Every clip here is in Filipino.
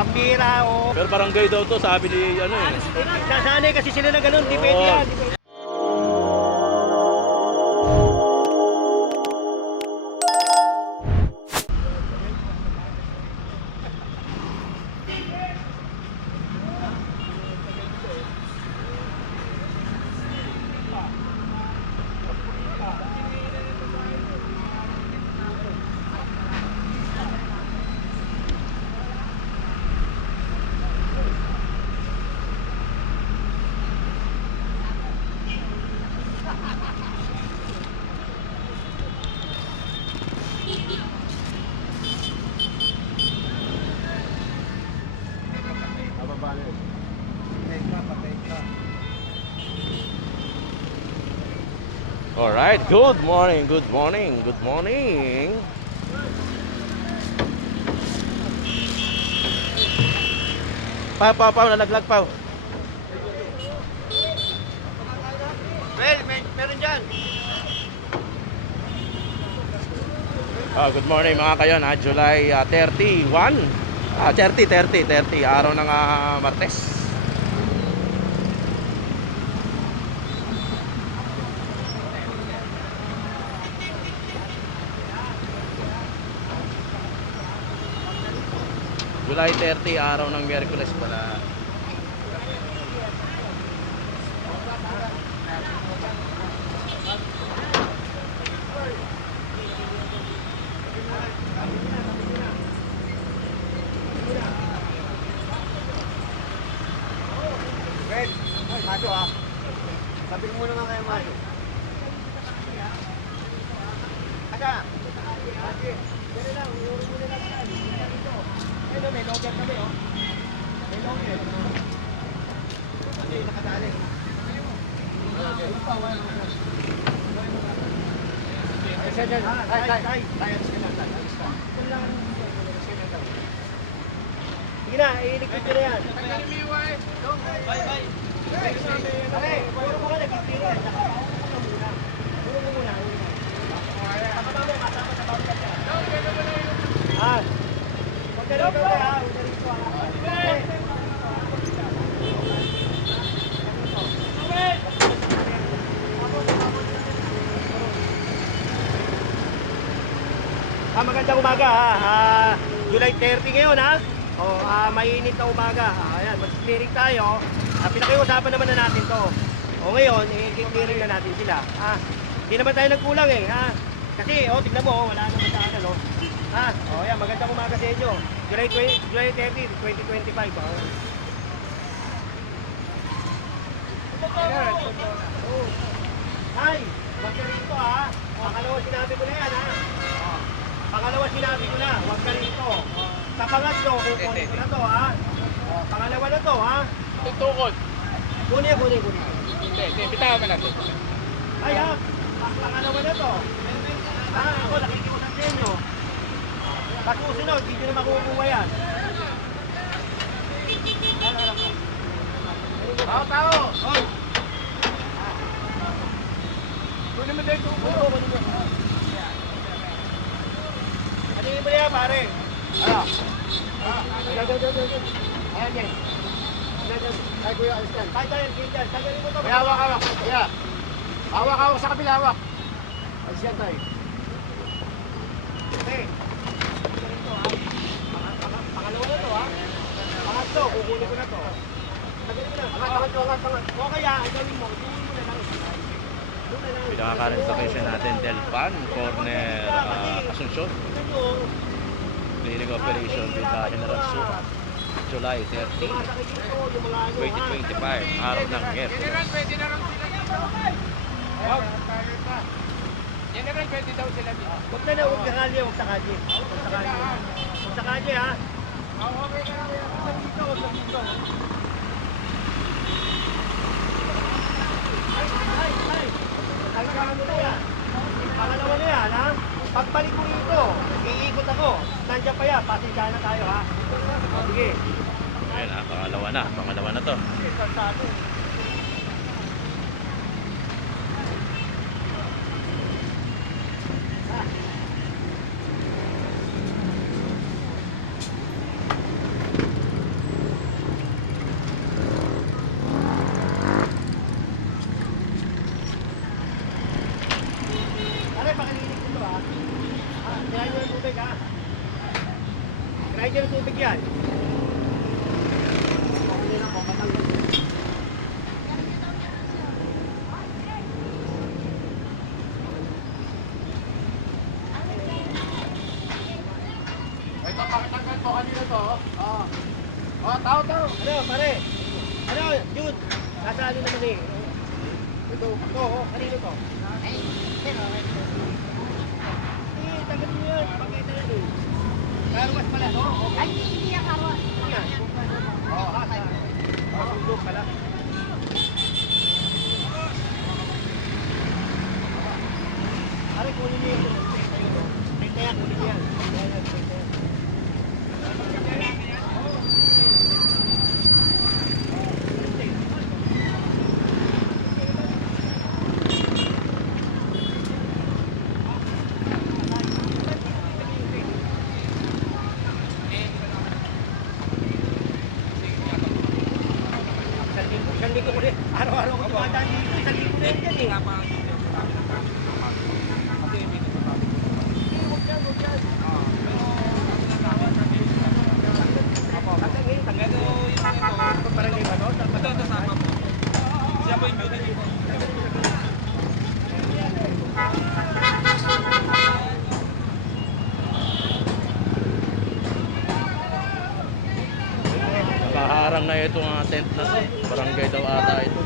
pambira o... Pero barangay daw to, sabi ni ano eh. Nasanay kasi sila na ganun, di pwede yan. di pwede. Alright, good morning, good morning, good morning. Pa, pa, pa, nalaglag pa. Well, may, meron dyan. Ah, good morning mga kayon, ah, July ah, 31. Ah, 30, 30, 30, araw ng ah, Martes. July 30, araw ng Miyerkules pala. Sabi mo nga kayo, Macho. Asa lang, iuro muna lang yan. Dito. Ayun, may logger kami, oh. May logger. Hindi, nakadali. Ayun pa, wala. Ay, siya dyan. Ay, ay, ay. Tayo, sige lang, tayo. Alis ka. Sige na, iiligpit ko na yan. Bye, bye. Pare, puro mo ka nagtitira. Saka paupo ka muna. Puro mo muna. Mamaya, kasama sa bawat kanya. Ah. Ah, magandang umaga ha. Ah, July 30 ngayon ha. Oh, ah, mainit na umaga. Ah, ayan, mag-clearing tayo. Ah, pinakiusapan naman na natin to. O ngayon, i-clearing na natin sila. Ah, hindi naman tayo nagkulang eh, ha. Kasi, oh, tignan mo, oh, wala naman sa ano, Ha? Oh, ayan, magandang umaga sa inyo. July 20, July 30, 2025. Oh. Oh. Hi, wag ka rito ha. Pangalawa sinabi ko na yan ha. Pangalawa sinabi ko na, wag ka rito. Sa pangatlo, kukunin ko na to ha. Pangalawa na to ha. Tutukod. Kunin, kunin, kunin. Hindi, hindi. Bitawan mo natin. Ay ha, pa- pangalawa na to. Ha, ako nakikiusap sa inyo. Pag susunod, hindi na makukuha yan. Tao, tao. Oy, Kunin mo dito. kunin mo, kunin mo. Ano yung ba yan, pare? Ano? Dyan, dyan, dyan. Ayan, dyan. Ay, kuya, alis. Kahit tayo, mo to. May hawak, hawak. Hawak, hawak sa kabila, hawak. Alis yan tayo. Okay. Ganito, ha? Pang- pang- Pangalawa na to, ha? Kukunin ko na to. Tagalin na. Angat, angat. O kaya, ang gawin mo, iuwi mo na lang. Doon na lang. Pinaka-current location natin, Delpan, corner uh, nyo, Clearing operation with uh, General Su. July 30, sumasakit dito, yung mga ano, ha? 2025, araw ng Miyerkules. General, pwede na lang sila dito. Wow. General, pwede daw sila dito. Huwag na na, huwag sa kalye, huwag sa kalye. Huwag sa kalye. Huwag sa kalye, ha? Pagbalik ko rito, iikot ako. Nandiyan pa yan, pasensyahan na tayo, ha? O, sige. Ayan ah, pangalawa na, pangalawa na to. Sige, kalsado. Ah, tirahan nyo ng tubig ha. Tirahan nyo ng tubig yan. Ito, pakitanggal to. Kanino to? Oo. Oh, tao, tao. Ano, pare? Ano, Jude? Nasa ano naman eh? Ito, ito, oh, kanino to? Eh, tanggalin nyo yan. Pakita yan eh. Karumas pala, no? Ay, hindi yan karon. Yan. Oh, ha, ha. Oh, sundok pala. Pare, kunin niyo yung tenta yun, oh. Tenta yan, kunin niyo yan. Yan, yan, tenta yan. Isang linggo, isang linggo ko rin. Araw-araw ko tumatang dito. Isang linggo na yan eh. Huwag yan, huwag yan. Tanggal ngayon, tanggal. Ito parang iba, no? Ito, ito, sama po. Siya po yung beauty dito. Nakaharang na ito mga tent na to. Barangay daw ata ito.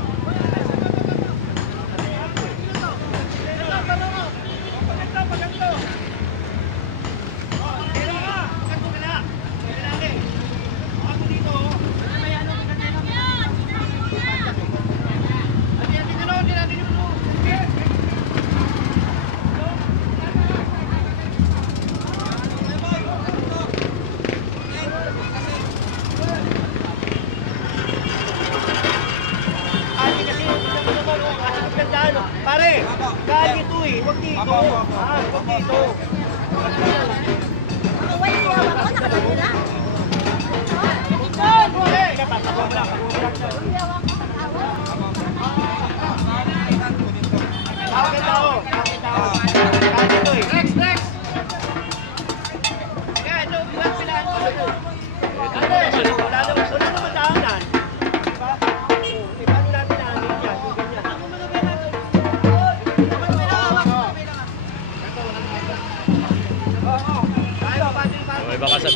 Pare, kaya ito eh, huwag dito.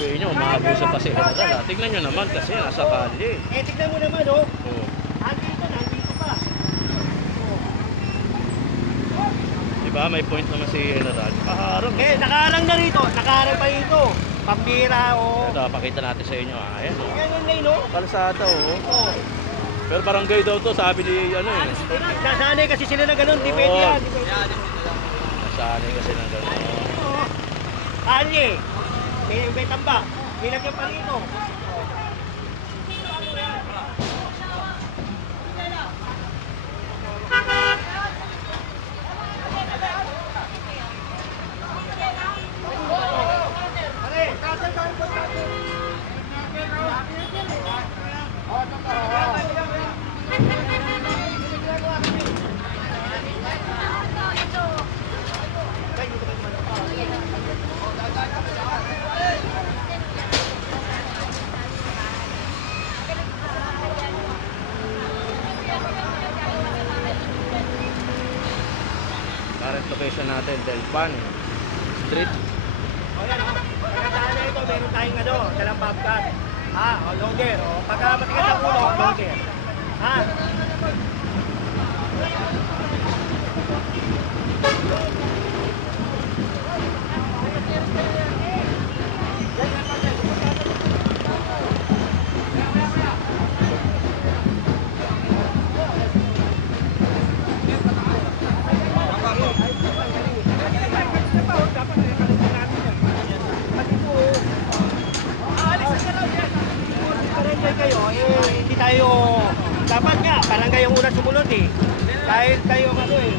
May baka sabihin nyo, umaabuso pa si General. ah. Tignan nyo naman kasi nasa kalye. Eh, tignan mo naman, oh. Oh. Andito, nandito pa. Diba may point naman si General. Kaharang. Eh, nakaharang na rito. Nakaharang pa rito. Pambira, oh. Ito, pakita natin sa inyo. Ah, ayan oh. Yan yung lane, oh. Kalsada oh. Oh. Pero barangay daw to, sabi ni ano eh. Nasanay kasi sila na ganun. Di pwede Oo. yan. Nasanay kasi ng gano'n. Oo. Kalye. May, may tamba. May lagyan pa rito. Current location natin, Delpan Street. O yan, o. Pagkataan na ito, meron tayong ano, dalang bobcat. Ha, o, loader. O, pagka matigas ang ulo, loader. Ha? Barangay kayo, eh, hindi tayo, dapat nga, barangay ang una sumunod eh. Dahil tayo ano eh.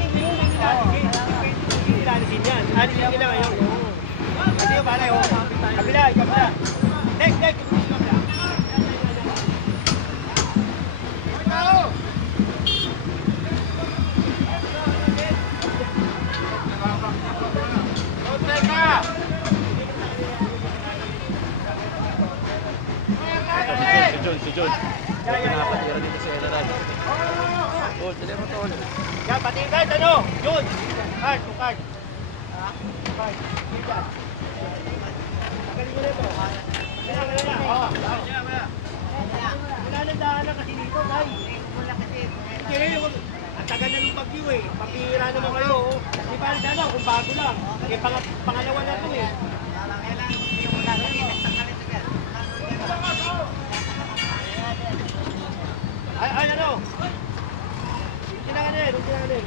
Hindi, hindi, hindi, alisin yan. Alisin nila ngayon. Kasi yung pare, oh. Kabila, kabila. Next, next. Jun. Yung pinapatira dito sa General. Tol, tali mo tol. Yan, pati yung card, ano? Yun. Card, yung card. Ah, card. Card. Tagalin mo na ito. Kaya, kaya, kaya. Oo. Kaya, kaya. Wala nang daanan kasi dito, tay. Wala kasi. Wag- ang tagal na ng bagyo eh. Papira naman kayo. oh. Di ba, sana kung bago lang. Eh, pang pangalawa na ito eh. Ay, ay, ano? Kailangan din, kailangan din.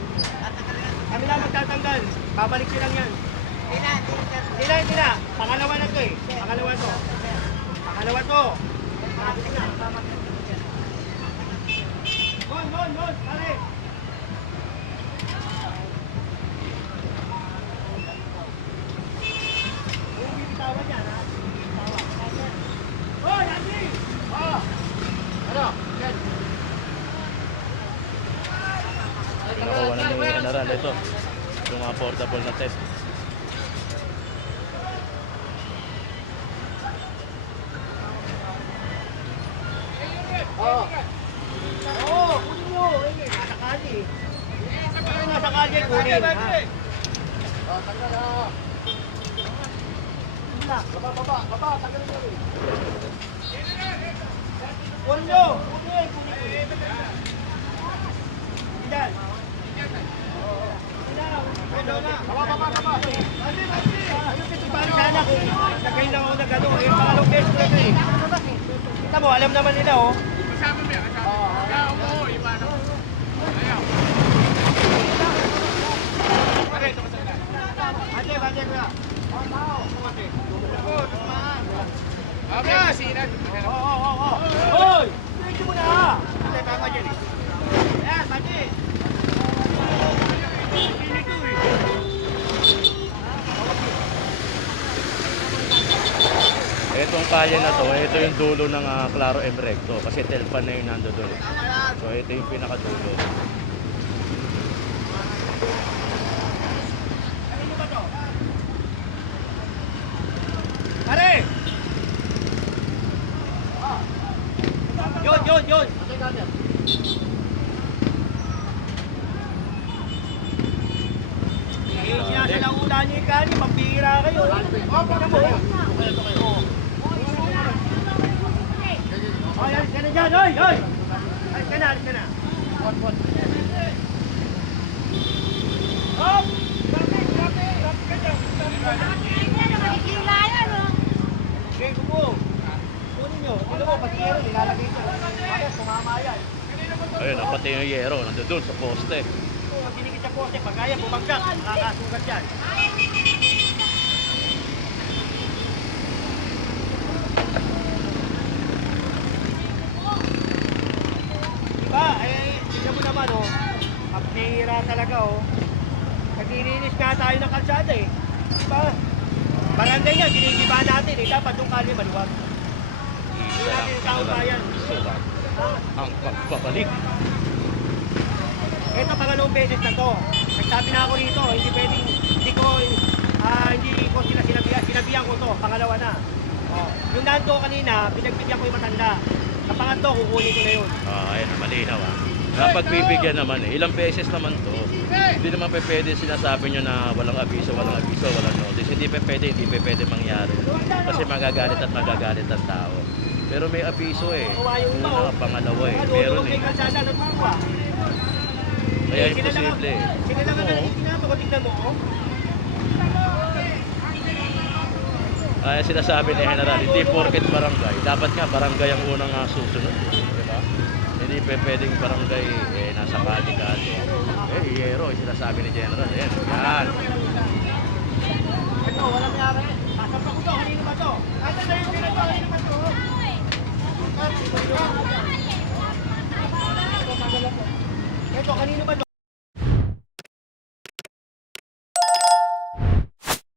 Kami lang magtatanggal. Babalik silang yan. Hindi na, hindi na. Pangalawa na to eh. Pangalawa to. Pangalawa to. Babalik na. Don, don, don. Pare. Huwag bibitawan yan, ha? Bibitawan. Hoy, Andy! Oh! Ano? Yan. Pinakuha na ni General ito. Affordable na test. Oo. Oo, kunin mo. Eh, nasa kali. Ano nasa kali, kunin. Oh, tanggal. Na, baba, baba, baba, tanggal mo. Kunin nyo, kunin? Nagay lang ako na gano'n. Eh, pangalong na ito eh. Kita alam naman nila oh. Kasama mo yan, kasama. Kaya umuho, iba na. Ayaw. Pare, ito masala. Ate, ate, kuya. Oh, tao. Kumate. Ako, tumaan. Okay, masinan. Oo, oo, oo. Hoy! Pwede mo na! Ate, tama dyan eh. Ayan, pati. Pinito eh. Itong kaya na to, ito yung dulo ng ah, Claro M Recto kasi Telpan na yung nando doon. So ito yung pinakadulo. Kanino ba to? Pare! Yun, yun, yun. Eh, sinasalaula niyo yung kani, pambihira kayo. Oh, tingnan mo. Oh, alis hoy, hoy! Alis ka na, alis ka na. Hop! Grabe, grabe, grabe ka dyan. Nakikila yan, oh. Okay. Kunin nyo. Tignan mo, pati yero, nilalagay ko. Kaya, sumama yan. Ayun, ah, pati yung yero, nando doon sa poste. Kung dinikit sa poste, pag kaya bumagsak, nakakasugat yan. Eh, tignan mo naman, oh. Pagpihira talaga, oh. Naglilinis nga tayo ng kalsada, eh. Diba? Barangay nga, ginigiba natin, eh. Dapat yung kali maluwag. Isa lang, General. Sukat. Ang pagpapalik. Ito pangalawang beses na to. Nagsabi na ako rito, hindi pwedeng, hindi ko, ah, hindi ko sila sinabihan, sinabihan ko to, pangalawa na. Oh. Yung nando kanina, pinagbigyan ko yung matanda. Sa pangatlo, kukunin ko na yun. Ah, ayun, malinaw ah. Napagbibigyan naman eh. Ilang beses naman to. Hindi naman pe pwede sinasabi nyo na walang abiso, walang abiso, walang notice. Hindi pe pwede, hindi pe pwede mangyari. Kasi magagalit at magagalit ang tao. Pero may abiso eh. Una, pangalawa eh. Meron eh. Kaya imposible eh. Sila lang ang ko, tignan mo. oh. Kaya sinasabi ni General, hindi porket barangay. Dapat nga barangay ang unang uh, susunod. Di ba? Hindi pe pwedeng barangay eh, nasa kali-kali. Eh, iyero, eh, sinasabi ni General. Ayan, yan. Ito, walang yari. Sasampa ko to, kanino ba to? Ito na yung pinito, kanino ba to? Ito, kanino ba to?